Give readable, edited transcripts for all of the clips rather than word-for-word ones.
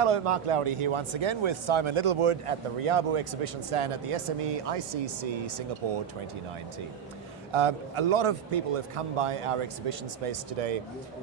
Hello, Mark Laudi here once again with Simon Littlewood at the RIABU exhibition stand at the SME ICC Singapore 2019. A lot of people have come by our exhibition space today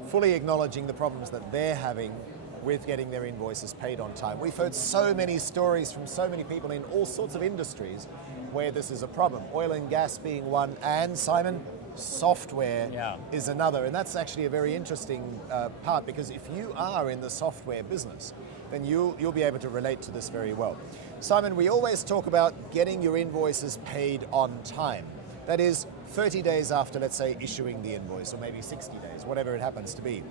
fully acknowledging the problems that they're having with getting their invoices paid on time. We've heard so many stories from so many people in all sorts of industries where this is a problem. Oil and gas being one, and Simon, software is another. And that's actually a very interesting part, because if you are in the software business, then you'll be able to relate to this very well. Simon, we always talk about getting your invoices paid on time. That is 30 days after, let's say, issuing the invoice, or maybe 60 days, whatever it happens to be.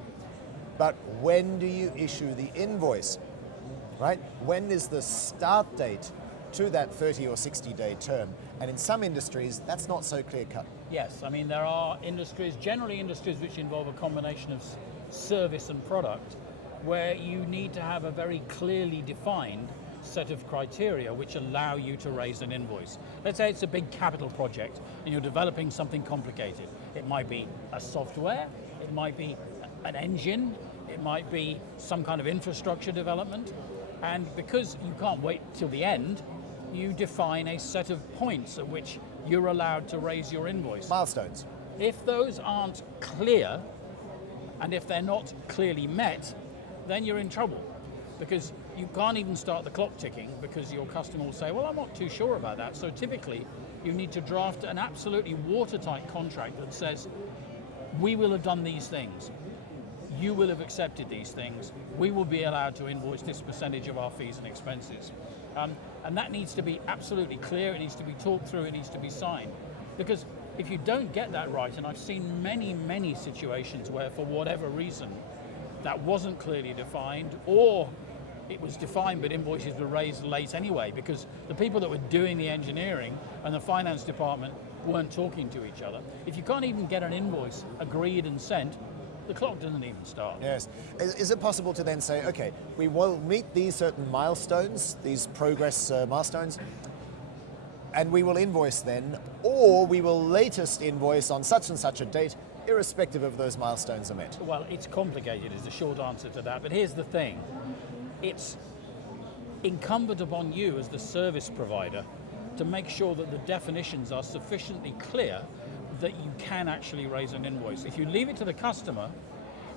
But when do you issue the invoice, right? When is the start date to that 30 or 60 day term? And in some industries, that's not so clear cut. Yes, I mean, there are industries, generally industries which involve a combination of service and product, where you need to have a very clearly defined set of criteria which allow you to raise an invoice. Let's say it's a big capital project and you're developing something complicated. It might be a software, it might be an engine, it might be some kind of infrastructure development, and because you can't wait till the end, you define a set of points at which you're allowed to raise your invoice. Milestones. If those aren't clear, and if they're not clearly met, then you're in trouble, because you can't even start the clock ticking because your customer will say, well, I'm not too sure about that. So typically you need to draft an absolutely watertight contract that says, we will have done these things, you will have accepted these things, we will be allowed to invoice this percentage of our fees and expenses. And that needs to be absolutely clear, it needs to be talked through, it needs to be signed. Because if you don't get that right, and I've seen many, many situations where for whatever reason that wasn't clearly defined, or it was defined but invoices were raised late anyway because the people that were doing the engineering and the finance department weren't talking to each other. If you can't even get an invoice agreed and sent, the clock doesn't even start. Yes. Is it possible to then say, okay, we will meet these certain milestones, these progress milestones, and we will invoice then, or we will latest invoice on such and such a date, irrespective of those milestones are met? Well, it's complicated is the short answer to that, but here's the thing. It's incumbent upon you as the service provider to make sure that the definitions are sufficiently clear that you can actually raise an invoice. If you leave it to the customer,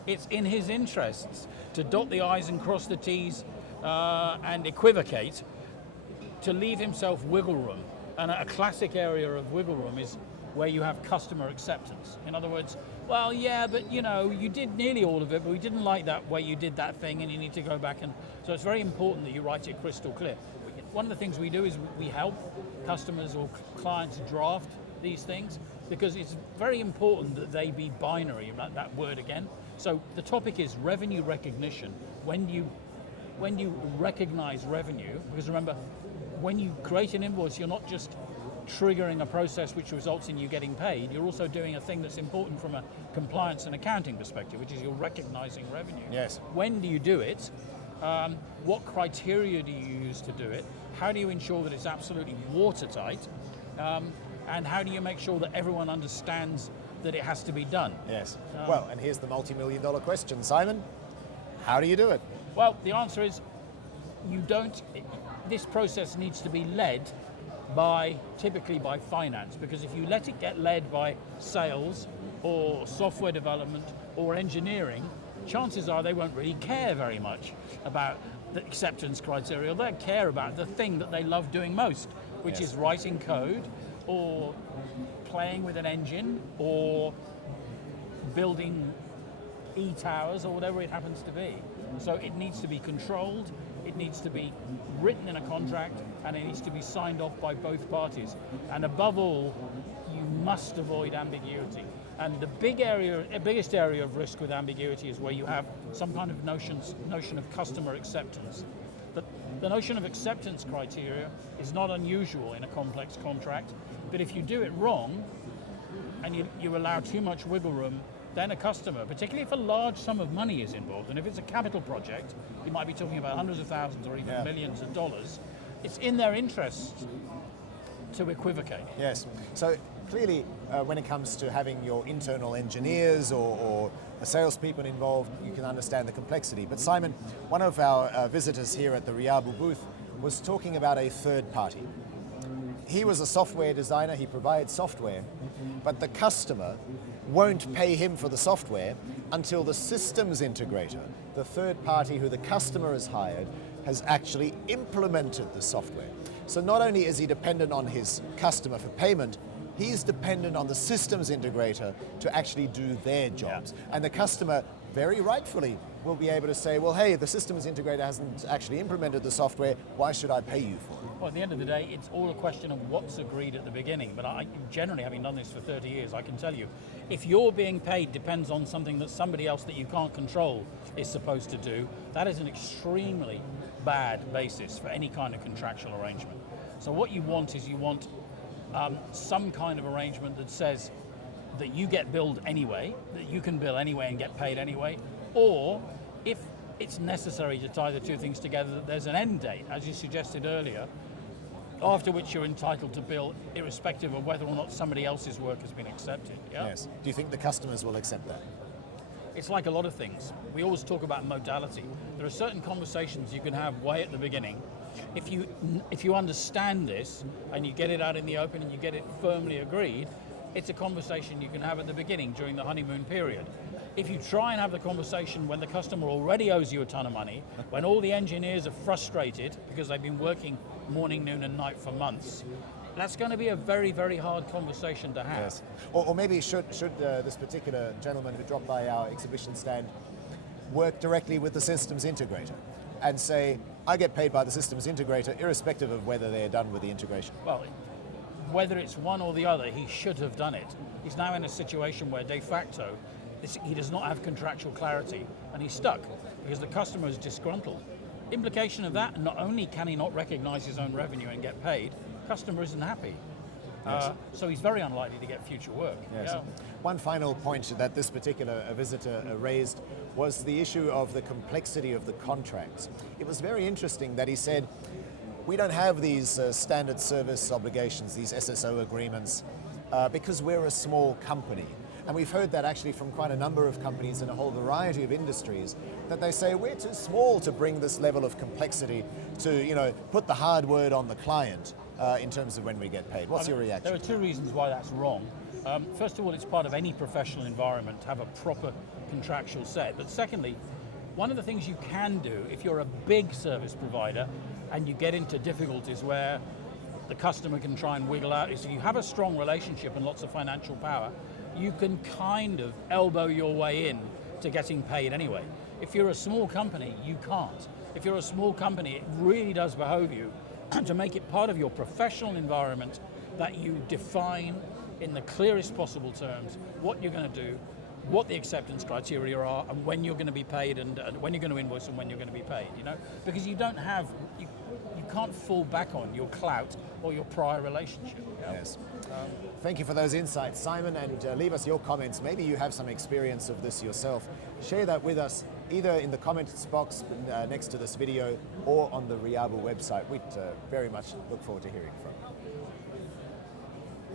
it's in his interests to dot the I's and cross the T's and equivocate, to leave himself wiggle room. And a classic area of wiggle room is where you have customer acceptance. In other words, well, yeah, but you know, you did nearly all of it, but we didn't like that way you did that thing, and you need to go back. And so it's very important that you write it crystal clear. One of the things we do is we help customers or clients draft these things, because it's very important that they be binary, that word again. So the topic is revenue recognition. When you recognize revenue, because remember, when you create an invoice, you're not just triggering a process which results in you getting paid, you're also doing a thing that's important from a compliance and accounting perspective, which is you're recognizing revenue. Yes. When do you do it? What criteria do you use to do it? How do you ensure that it's absolutely watertight? And how do you make sure that everyone understands that it has to be done? Yes. Well, and here's the multi-million-dollar question, Simon. How do you do it? Well, the answer is you don't. This process needs to be led typically by finance, because if you let it get led by sales or software development or engineering, chances are they won't really care very much about the acceptance criteria. They'll care about the thing that they love doing most, which is writing code or playing with an engine or building e-towers or whatever it happens to be. So it needs to be controlled, it needs to be written in a contract, and it needs to be signed off by both parties. And above all, you must avoid ambiguity. And the biggest area of risk with ambiguity is where you have some kind of notion of customer acceptance. The notion of acceptance criteria is not unusual in a complex contract, but if you do it wrong and you allow too much wiggle room, then a customer, particularly if a large sum of money is involved, and if it's a capital project, you might be talking about hundreds of thousands or even millions of dollars, it's in their interests to equivocate. Yes. So clearly, when it comes to having your internal engineers or salespeople involved, you can understand the complexity. But Simon, one of our visitors here at the RIABU booth was talking about a third party. He was a software designer, he provides software, but the customer won't pay him for the software until the systems integrator, the third party who the customer has hired, has actually implemented the software. So not only is he dependent on his customer for payment, he's dependent on the systems integrator to actually do their jobs. Yeah. And the customer, very rightfully, will be able to say, well, hey, the systems integrator hasn't actually implemented the software, why should I pay you for it? Well, at the end of the day, it's all a question of what's agreed at the beginning. But I generally, having done this for 30 years, I can tell you, if you're being paid depends on something that somebody else that you can't control is supposed to do, that is an extremely bad basis for any kind of contractual arrangement. So what you want is some kind of arrangement that says that you get billed anyway, that you can bill anyway and get paid anyway, or if it's necessary to tie the two things together, that there's an end date, as you suggested earlier, after which you're entitled to bill irrespective of whether or not somebody else's work has been accepted. Yeah? Yes. Do you think the customers will accept that? It's like a lot of things. We always talk about modality. There are certain conversations you can have way at the beginning. If you understand this and you get it out in the open and you get it firmly agreed, it's a conversation you can have at the beginning during the honeymoon period. If you try and have the conversation when the customer already owes you a ton of money, when all the engineers are frustrated because they've been working morning, noon and night for months, that's going to be a very, very hard conversation to have. Yes. Or maybe should this particular gentleman who dropped by our exhibition stand work directly with the systems integrator and say, I get paid by the systems integrator irrespective of whether they're done with the integration? Well, whether it's one or the other, he should have done it. He's now in a situation where de facto, he does not have contractual clarity and he's stuck because the customer is disgruntled. Implication of that, not only can he not recognize his own revenue and get paid, customer isn't happy. Yes. So he's very unlikely to get future work. Yes. Yeah. One final point that this particular visitor raised was the issue of the complexity of the contracts. It was very interesting that he said, we don't have these standard service obligations, these SSO agreements, because we're a small company. And we've heard that actually from quite a number of companies in a whole variety of industries, that they say we're too small to bring this level of complexity to, put the hard word on the client in terms of when we get paid. What's your reaction? There are two reasons why that's wrong. First of all, it's part of any professional environment to have a proper contractual set. But secondly, one of the things you can do if you're a big service provider and you get into difficulties where the customer can try and wiggle out, is if you have a strong relationship and lots of financial power, you can kind of elbow your way in to getting paid anyway. If you're a small company, you can't. If you're a small company, it really does behove you to make it part of your professional environment that you define in the clearest possible terms what you're going to do, what the acceptance criteria are, and when you're going to be paid, and when you're going to invoice and when you're going to be paid. Because you can't fall back on your clout or your prior relationship. Yeah? Yes. Thank you for those insights, Simon, and leave us your comments. Maybe you have some experience of this yourself. Share that with us either in the comments box next to this video or on the RIABU website. We'd very much look forward to hearing from you.